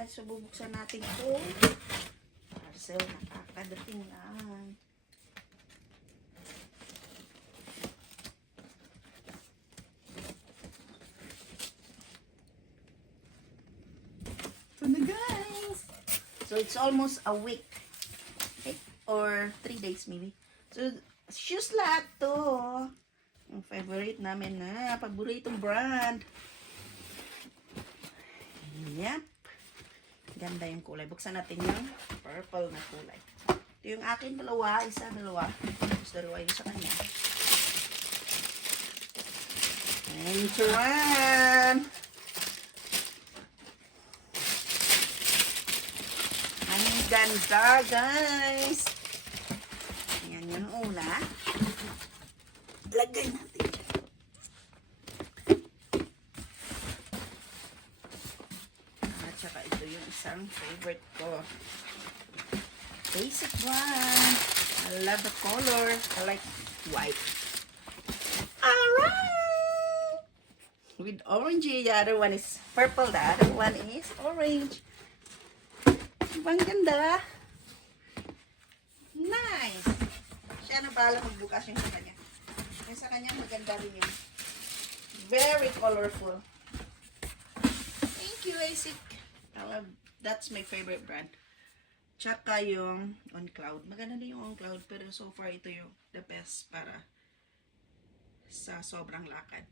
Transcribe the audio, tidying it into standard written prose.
guys. So, bubuksan natin ito. Parcel, nakakadating lang. Ito na guys. So, it's almost a week. Okay? Or 3 days maybe. So, shoes lahat to. Yung favorite namin na. Paboritong brand. Yep. Ganda yung kulay. Buksan natin yung purple na kulay. Ito yung akin dalawa. Isa, dalawa. Tapos dalawa yung sa kanya. And Turan! Ang ganda, guys! Ayan yung una. Lagay natin. Tsaka ito yung isang favorite ko. Basic one. I love the color. I like white. Alright! With orange. The other one is purple. The other one is orange. Ibang ganda. Nice! Siya na bahala magbukas yung sa kanya. Yung sa kanya maganda rin yun. Very colorful. Thank you, Isaac. That's my favorite brand. Tsaka yung On Cloud. Maganda din yung On Cloud, pero so far ito yung the best para sa sobrang lakad.